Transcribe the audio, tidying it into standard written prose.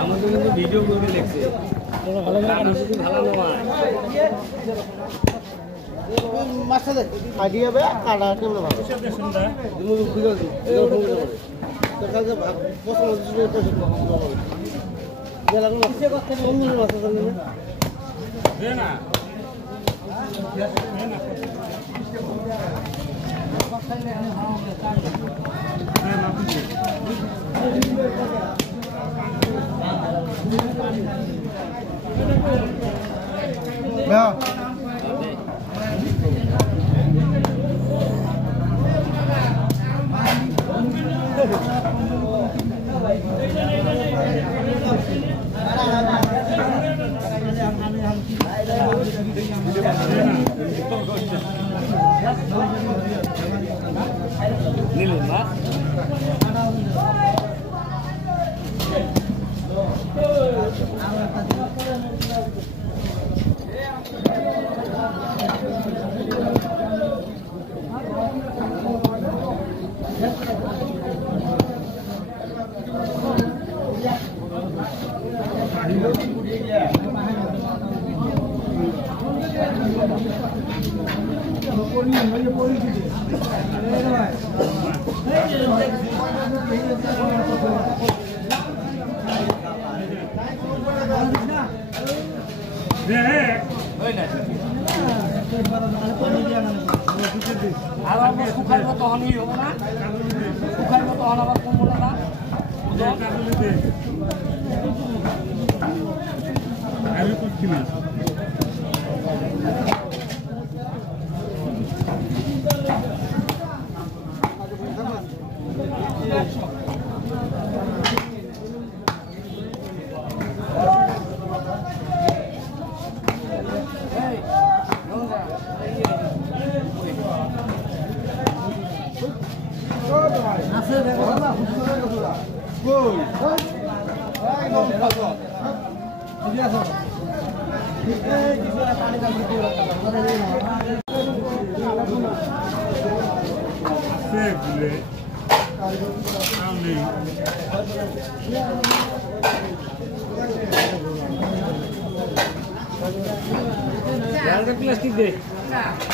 আমাদের কিন্তু ভিডিও করে লিখছে ভালো নয় মাছটা আইডিয়া বে কাটা কেমন ভালো সুন্দর তুমি ভিডিও তোর কাছে পছন্দ হচ্ছে পছন্দ হবে জেলা কোন আছে কোন মাছ আছে দে না Yeah. Plastic deh.